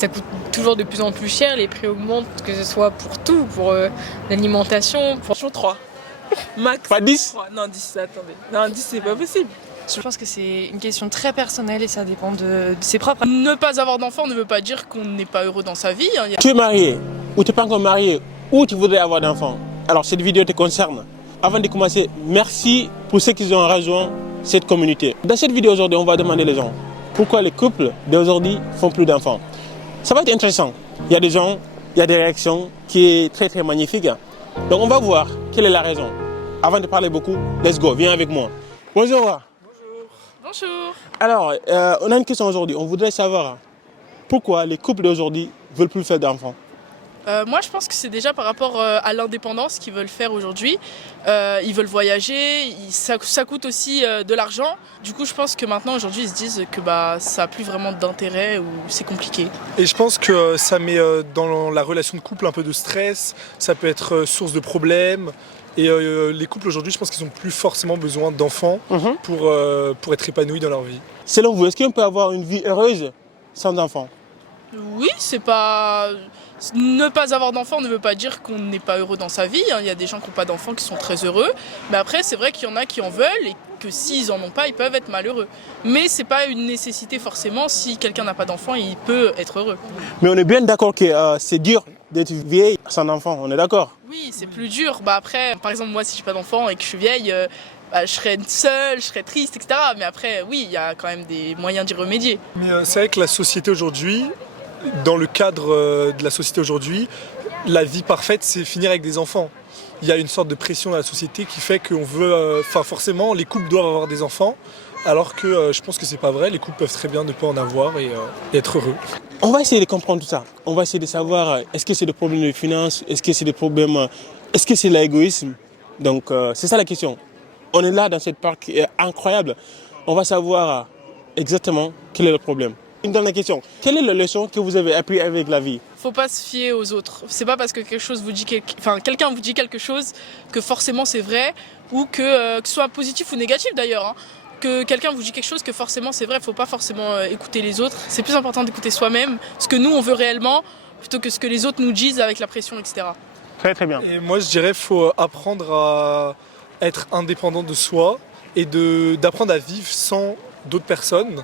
ça coûte toujours de plus en plus cher, les prix augmentent, que ce soit pour tout, pour l'alimentation. Franchement, 3. Max. Pas 10? 3. Non, 10, attendez. Non, 10, c'est pas possible. Je pense que c'est une question très personnelle et ça dépend de ses propres. Ne pas avoir d'enfant ne veut pas dire qu'on n'est pas heureux dans sa vie. Tu es marié ou tu n'es pas encore marié ou tu voudrais avoir d'enfants. Alors cette vidéo te concerne. Avant de commencer, merci pour ceux qui ont rejoint cette communauté. Dans cette vidéo aujourd'hui, on va demander aux gens pourquoi les couples d'aujourd'hui font plus d'enfants. Ça va être intéressant. Il y a des gens, il y a des réactions qui est très magnifique. Donc on va voir quelle est la raison. Avant de parler beaucoup, let's go, viens avec moi. Bonjour. Bonjour. Alors, on a une question aujourd'hui. On voudrait savoir pourquoi les couples d'aujourd'hui veulent plus faire d'enfants. Moi, je pense que c'est déjà par rapport à l'indépendance qu'ils veulent faire aujourd'hui. Ils veulent voyager, ça coûte aussi de l'argent. Du coup, je pense que maintenant, aujourd'hui, ils se disent que ça n'a plus vraiment d'intérêt ou c'est compliqué. Et je pense que ça met dans la relation de couple un peu de stress, ça peut être source de problèmes. Et les couples aujourd'hui, je pense qu'ils n'ont plus forcément besoin d'enfants pour être épanouis dans leur vie. Selon vous, est-ce qu'on peut avoir une vie heureuse sans enfants? Oui, c'est pas... Ne pas avoir d'enfants ne veut pas dire qu'on n'est pas heureux dans sa vie. Il y a des gens qui n'ont pas d'enfants qui sont très heureux. Mais après, c'est vrai qu'il y en a qui en veulent et que s'ils n'en ont pas, ils peuvent être malheureux. Mais c'est pas une nécessité forcément. Si quelqu'un n'a pas d'enfant, il peut être heureux. Mais on est bien d'accord que c'est dur d'être vieille sans enfant, on est d'accord? Oui, c'est plus dur. Après, par exemple, moi, si j'ai pas d'enfant et que je suis vieille, je serais seule, je serais triste, etc. Mais après, oui, il y a quand même des moyens d'y remédier. Mais c'est vrai que la société aujourd'hui, dans le cadre de la société aujourd'hui, la vie parfaite, c'est finir avec des enfants. Il y a une sorte de pression dans la société qui fait qu'on veut... forcément, les couples doivent avoir des enfants, alors que je pense que c'est pas vrai. Les couples peuvent très bien ne pas en avoir et être heureux. On va essayer de comprendre tout ça. On va essayer de savoir est-ce que c'est des problèmes de finances, est-ce que c'est des problèmes... Est-ce que c'est l'égoïsme? Donc, c'est ça la question. On est là dans cette parc qui est incroyable. On va savoir exactement quel est le problème. Une dernière question. Quelle est la leçon que vous avez appris avec la vie? Faut pas se fier aux autres. C'est pas parce que quelqu'un vous dit quelque chose que forcément c'est vrai ou que ce soit positif ou négatif d'ailleurs. Hein. Que quelqu'un vous dit quelque chose que forcément c'est vrai. Faut pas forcément écouter les autres. C'est plus important d'écouter soi-même, ce que nous on veut réellement, plutôt que ce que les autres nous disent avec la pression, etc. Très bien. Et moi, je dirais qu'il faut apprendre à être indépendant de soi et d'apprendre à vivre sans d'autres personnes.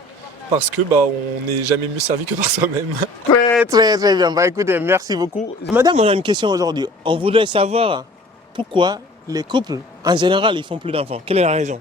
Parce que on n'est jamais mieux servi que par soi-même. Très bien. Écoutez, merci beaucoup. Madame, on a une question aujourd'hui. On voudrait savoir pourquoi les couples, en général, ils font plus d'enfants. Quelle est la raison?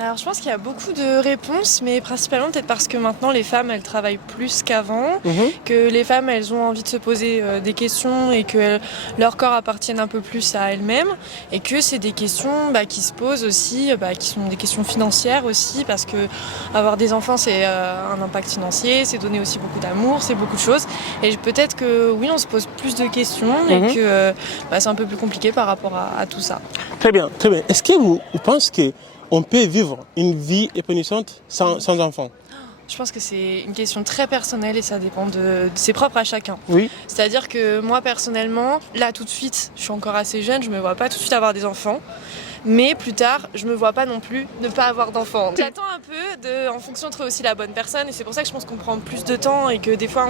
Alors je pense qu'il y a beaucoup de réponses, mais principalement peut-être parce que maintenant les femmes elles travaillent plus qu'avant, que les femmes elles ont envie de se poser des questions et que leur corps appartienne un peu plus à elles-mêmes et que c'est des questions qui se posent aussi, qui sont des questions financières aussi parce que avoir des enfants c'est un impact financier, c'est donner aussi beaucoup d'amour, c'est beaucoup de choses et peut-être que oui on se pose plus de questions et que c'est un peu plus compliqué par rapport à tout ça. Très bien. Est-ce que vous pensez qu'on peut vivre une vie épanouissante sans enfants? Je pense que c'est une question très personnelle et ça dépend c'est propre à chacun. Oui. C'est-à-dire que moi personnellement, là tout de suite, je suis encore assez jeune, je me vois pas tout de suite avoir des enfants. Mais plus tard, je me vois pas non plus ne pas avoir d'enfants. J'attends un peu en fonction de trouver aussi la bonne personne et c'est pour ça que je pense qu'on prend plus de temps et que des fois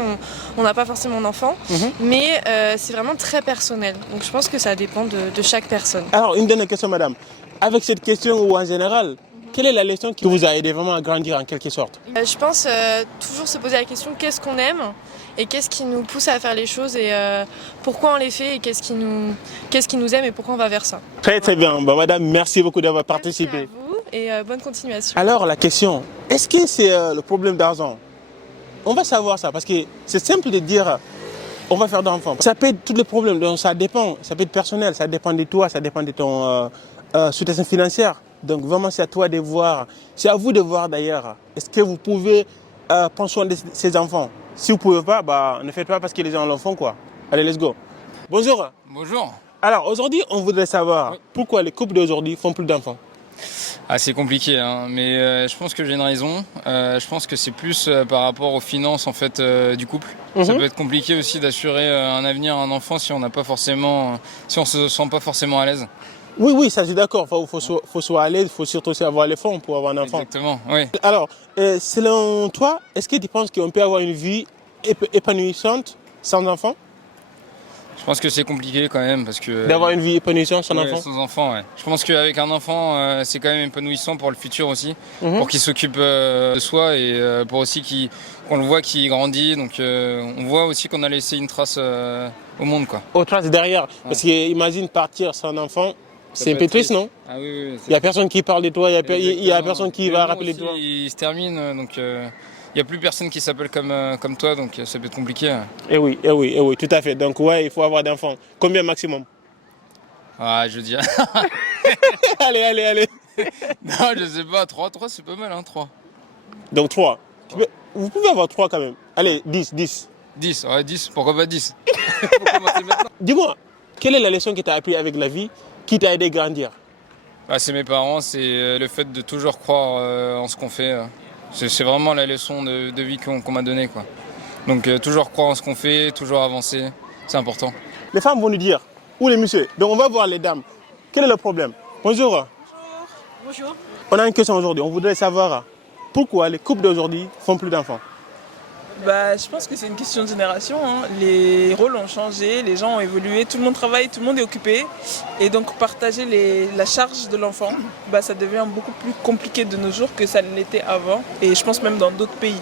on n'a pas forcément d'enfants. Mais c'est vraiment très personnel. Donc je pense que ça dépend de chaque personne. Alors une dernière question madame. Avec cette question ou en général, quelle est la leçon qui vous a aidé vraiment à grandir en quelque sorte? Je pense toujours se poser la question qu'est-ce qu'on aime et qu'est-ce qui nous pousse à faire les choses et pourquoi on les fait et qu'est-ce qui nous aime et pourquoi on va vers ça. Très bien. Madame, merci beaucoup d'avoir participé. Merci à vous et bonne continuation. Alors la question, est-ce que c'est le problème d'argent? On va savoir ça parce que c'est simple de dire on va faire d'enfants. Ça peut être tous les problèmes, donc ça dépend, ça peut être personnel, ça dépend de toi, ça dépend de ton situation financière. Donc vraiment c'est à toi de voir, c'est à vous de voir d'ailleurs. Est-ce que vous pouvez prendre soin de ces enfants? Si vous ne pouvez pas, ne faites pas parce que les gens le font quoi. Allez, let's go. Bonjour. Bonjour. Alors aujourd'hui on voudrait savoir pourquoi les couples d'aujourd'hui font plus d'enfants. C'est compliqué, mais je pense que j'ai une raison. Je pense que c'est plus par rapport aux finances en fait du couple. Ça peut être compliqué aussi d'assurer un avenir à un enfant si on n'a pas forcément, si on se sent pas forcément à l'aise. Oui, ça je suis d'accord. Il faut soit à l'aise, il faut surtout aussi avoir les fonds pour avoir un enfant. Exactement, oui. Alors, selon toi, est-ce que tu penses qu'on peut avoir une vie épanouissante sans enfant? Je pense que c'est compliqué quand même parce que... D'avoir une vie épanouissante sans Ouais, enfant? sans enfant, ouais. Je pense qu'avec un enfant, c'est quand même épanouissant pour le futur aussi, Mhm. pour qu'il s'occupe de soi et pour aussi qu'on le voit qu'il grandit. Donc on voit aussi qu'on a laissé une trace au monde, quoi. Aux traces derrière. Parce que imagine partir sans enfant, c'est un peut peu être triste, non? Ah oui, Il n'y a personne qui parle de toi, il n'y a personne qui va rappeler de toi. toi. Il se termine, donc il n'y a plus personne qui s'appelle comme toi, donc ça peut être compliqué. Eh oui, tout à fait. Donc ouais, il faut avoir d'enfants. Combien maximum? Ah, je dirais. Allez. Non, je sais pas, 3 c'est pas mal, hein, 3. Donc 3. Vous pouvez avoir 3 quand même. Allez, 10. 10, ouais, 10, pourquoi pas 10? Faut commencer maintenant. Dis-moi, quelle est la leçon que tu as appris avec la vie qui t'a aidé à grandir? Ah, c'est mes parents, c'est le fait de toujours croire en ce qu'on fait. C'est vraiment la leçon de vie qu'on m'a donnée, quoi. Donc toujours croire en ce qu'on fait, toujours avancer, c'est important. Les femmes vont nous dire, ou les messieurs. Donc on va voir les dames. Quel est le problème? Bonjour. Bonjour. On a une question aujourd'hui. On voudrait savoir pourquoi les couples d'aujourd'hui font plus d'enfants. Je pense que c'est une question de génération, hein. Les rôles ont changé, les gens ont évolué, tout le monde travaille, tout le monde est occupé. Et donc partager la charge de l'enfant, ça devient beaucoup plus compliqué de nos jours que ça ne l'était avant. Et je pense même dans d'autres pays.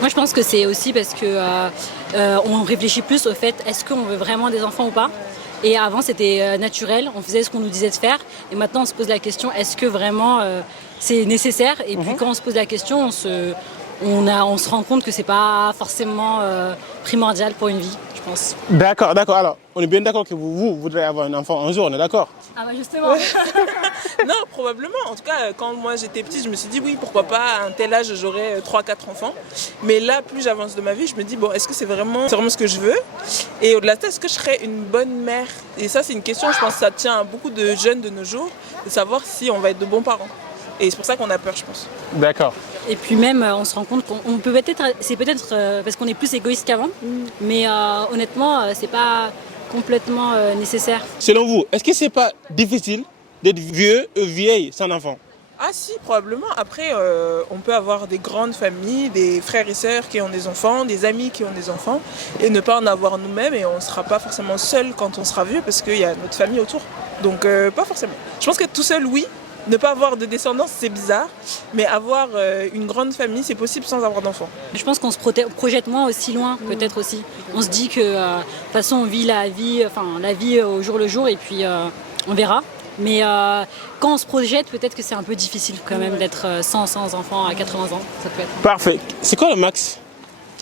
Moi, je pense que c'est aussi parce que on réfléchit plus au fait est-ce qu'on veut vraiment des enfants ou pas. Et avant, c'était naturel, on faisait ce qu'on nous disait de faire. Et maintenant, on se pose la question est-ce que vraiment c'est nécessaire. Et puis quand on se pose la question, on se rend compte que c'est pas forcément primordial pour une vie, je pense. D'accord. Alors, on est bien d'accord que vous voudrez avoir un enfant un jour, on est d'accord? Ah justement. Non, probablement. En tout cas, quand moi j'étais petite, je me suis dit oui, pourquoi pas, à un tel âge, j'aurai 3-4 enfants. Mais là, plus j'avance de ma vie, je me dis, est-ce que c'est vraiment ce que je veux? Et au-delà de ça, est-ce que je serais une bonne mère? Et ça, c'est une question, je pense que ça tient à beaucoup de jeunes de nos jours, de savoir si on va être de bons parents. Et c'est pour ça qu'on a peur, je pense. D'accord. Et puis même, on se rend compte qu'on peut c'est peut-être parce qu'on est plus égoïste qu'avant, mais honnêtement, c'est pas complètement nécessaire. Selon vous, est-ce que c'est pas difficile d'être vieux et vieille sans enfant? Ah si, probablement. Après, on peut avoir des grandes familles, des frères et sœurs qui ont des enfants, des amis qui ont des enfants, et ne pas en avoir nous-mêmes, et on ne sera pas forcément seul quand on sera vieux, parce qu'il y a notre famille autour. Donc pas forcément. Je pense qu'être tout seul, oui. Ne pas avoir de descendance, c'est bizarre, mais avoir une grande famille, c'est possible sans avoir d'enfants. Je pense qu'on se projette moins aussi loin, peut-être aussi. On se dit que de toute façon, on vit la vie au jour le jour, et puis on verra. Mais quand on se projette, peut-être que c'est un peu difficile quand même d'être sans enfants à 80 ans. Ça peut être. Parfait. C'est quoi le max?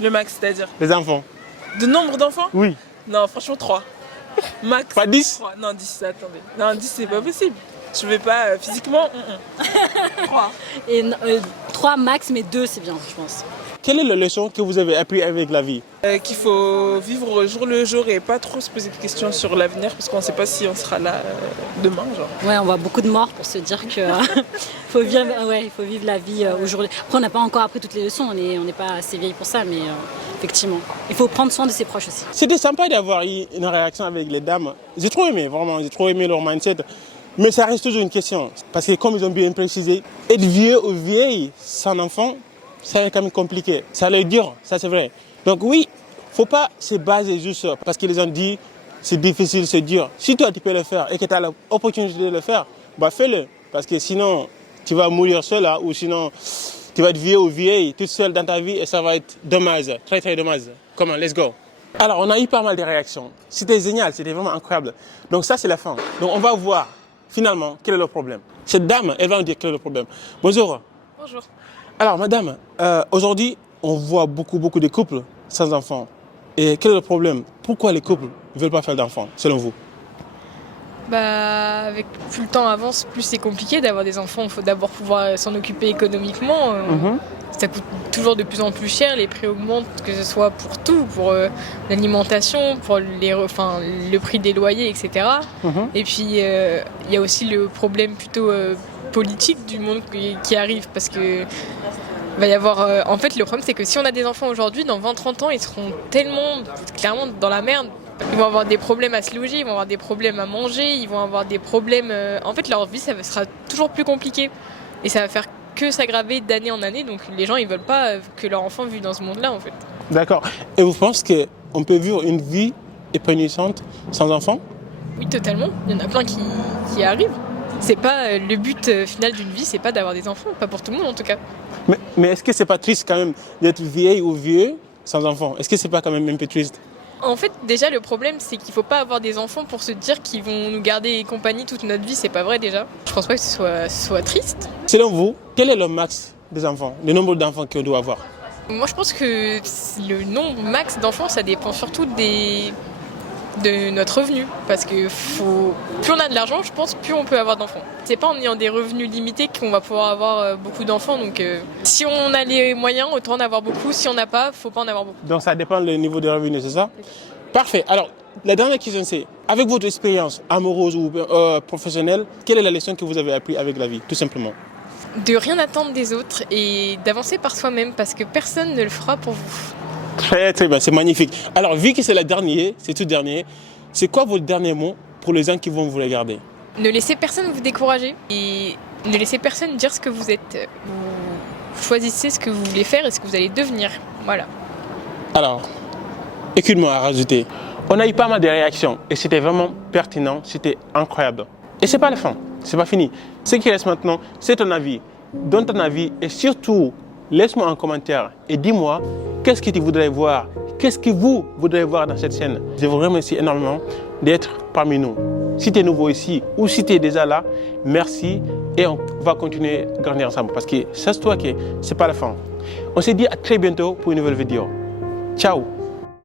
Le max, c'est-à-dire? Les enfants? De nombre d'enfants? Oui. Non, franchement, 3. Max. Pas 10? 3. Non, 10, attendez. Non, 10, c'est pas possible. Je vais pas physiquement. 3. Et 3 max, mais 2, c'est bien, je pense. Quelle est la leçon que vous avez appris avec la vie? Qu'il faut vivre jour le jour et pas trop se poser de questions sur l'avenir parce qu'on ne sait pas si on sera là demain. Ouais, on voit beaucoup de morts pour se dire que il faut vivre la vie au jour. Après, on n'a pas encore appris toutes les leçons, on n'est pas assez vieille pour ça, mais effectivement, il faut prendre soin de ses proches aussi. C'était sympa d'avoir eu une réaction avec les dames. J'ai trop aimé, vraiment, j'ai trop aimé leur mindset. Mais ça reste toujours une question. Parce que comme ils ont bien précisé, être vieux ou vieille sans enfant, c'est quand même compliqué. Ça allait dur, ça c'est vrai. Donc oui, il ne faut pas se baser juste parce que les gens disent c'est difficile, c'est dur. Si toi tu peux le faire et que tu as l'opportunité de le faire, fais-le. Parce que sinon, tu vas mourir seul là, ou sinon tu vas être vieux ou vieille toute seule dans ta vie et ça va être dommage, très très dommage. Comment, let's go. Alors on a eu pas mal de réactions. C'était génial, c'était vraiment incroyable. Donc ça c'est la fin. Donc on va voir finalement quel est le problème. Cette dame, elle va nous dire quel est le problème. Bonjour. Bonjour. Alors, madame, aujourd'hui, on voit beaucoup de couples sans enfants. Et quel est le problème? Pourquoi les couples ne veulent pas faire d'enfants, selon vous? Avec plus le temps avance, plus c'est compliqué d'avoir des enfants. Il faut d'abord pouvoir s'en occuper économiquement. Ça coûte toujours de plus en plus cher, les prix augmentent, que ce soit pour tout, pour l'alimentation, pour le prix des loyers, etc. Et puis il y a aussi le problème plutôt politique du monde qui arrive, parce que va y avoir... en fait, le problème, c'est que si on a des enfants aujourd'hui, dans 20-30 ans, ils seront tellement, clairement, dans la merde. Ils vont avoir des problèmes à se loger, ils vont avoir des problèmes à manger, ils vont avoir des problèmes... En fait, leur vie, ça sera toujours plus compliqué. Et ça va faire que s'aggraver d'année en année. Donc les gens, ils veulent pas que leur enfant vive dans ce monde-là, en fait. D'accord. Et vous pensez qu'on peut vivre une vie épanouissante sans enfants? Oui, totalement. Il y en a plein qui arrivent. C'est pas le but final d'une vie, c'est pas d'avoir des enfants, pas pour tout le monde en tout cas. Mais est-ce que c'est pas triste quand même d'être vieille ou vieux sans enfants? Est-ce que c'est pas quand même un peu triste? En fait, déjà, le problème, c'est qu'il faut pas avoir des enfants pour se dire qu'ils vont nous garder compagnie toute notre vie. C'est pas vrai déjà. Je pense pas que ce soit triste. Selon vous, quel est le max des enfants, le nombre d'enfants qu'on doit avoir? Moi, je pense que le nombre max d'enfants, ça dépend surtout de notre revenu. Parce que plus on a de l'argent, je pense, plus on peut avoir d'enfants. C'est pas en ayant des revenus limités qu'on va pouvoir avoir beaucoup d'enfants. Donc, si on a les moyens, autant en avoir beaucoup. Si on n'a pas, faut pas en avoir beaucoup. Donc ça dépend du niveau de revenus, c'est ça? Parfait. Alors, la dernière question, c'est, avec votre expérience amoureuse ou professionnelle, quelle est la leçon que vous avez apprise avec la vie, tout simplement? De rien attendre des autres et d'avancer par soi-même parce que personne ne le fera pour vous. Très très bien, c'est magnifique. Alors, vu que c'est c'est tout dernier, c'est quoi votre dernier mot pour les gens qui vont vous regarder? Ne laissez personne vous décourager et ne laissez personne dire ce que vous êtes. Vous choisissez ce que vous voulez faire et ce que vous allez devenir. Voilà. Alors, écoute-moi à rajouter. On a eu pas mal de réactions et c'était vraiment pertinent, c'était incroyable. Et c'est pas la fin, c'est pas fini. Ce qui reste maintenant, c'est ton avis. Donne ton avis et surtout, laisse-moi un commentaire et dis-moi qu'est-ce que tu voudrais voir, qu'est-ce que vous voudrez voir dans cette chaîne. Je vous remercie énormément d'être parmi nous. Si tu es nouveau ici ou si tu es déjà là, merci et on va continuer à grandir ensemble parce que sache-toi que c'est pas la fin. On se dit à très bientôt pour une nouvelle vidéo. Ciao!